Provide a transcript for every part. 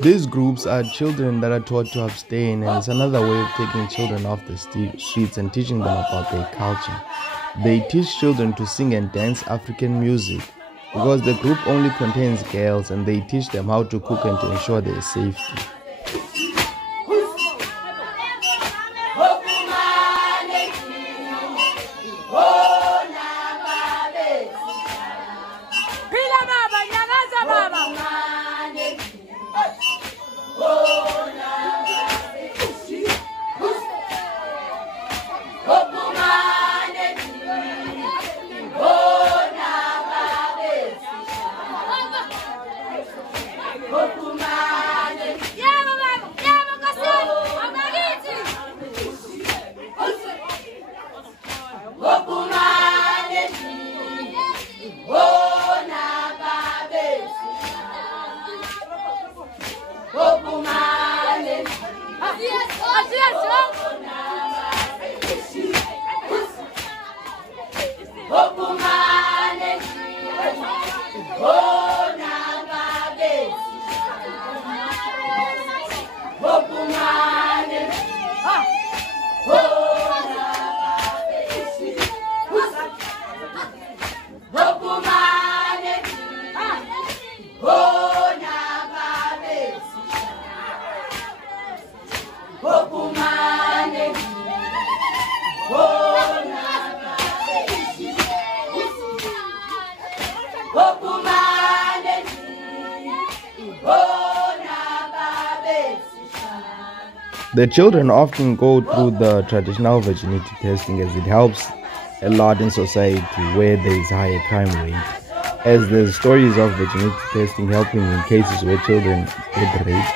These groups are children that are taught to abstain, and it's another way of taking children off the streets and teaching them about their culture. They teach children to sing and dance African music because the group only contains girls, and they teach them how to cook and to ensure their safety. The children often go through the traditional virginity testing as it helps a lot in society where there is higher crime rate, as the stories of virginity testing helping in cases where children get raped.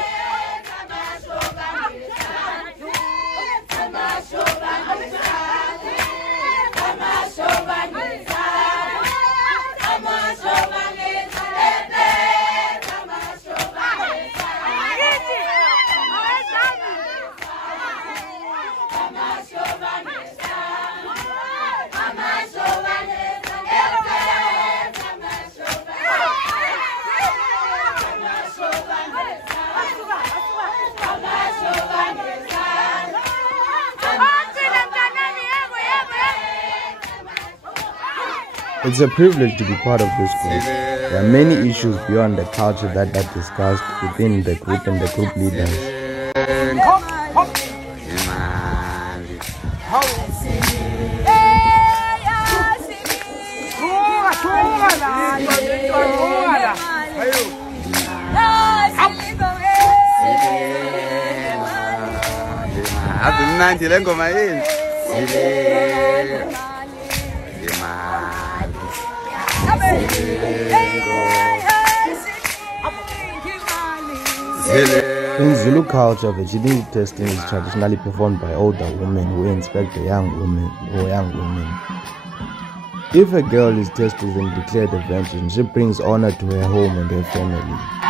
It's a privilege to be part of this group. There are many issues beyond the culture that are discussed within the group and the group leaders. In Zulu culture, virginity testing is traditionally performed by older women who inspect a young woman or young women. If a girl is tested and declared a virgin, she brings honor to her home and her family.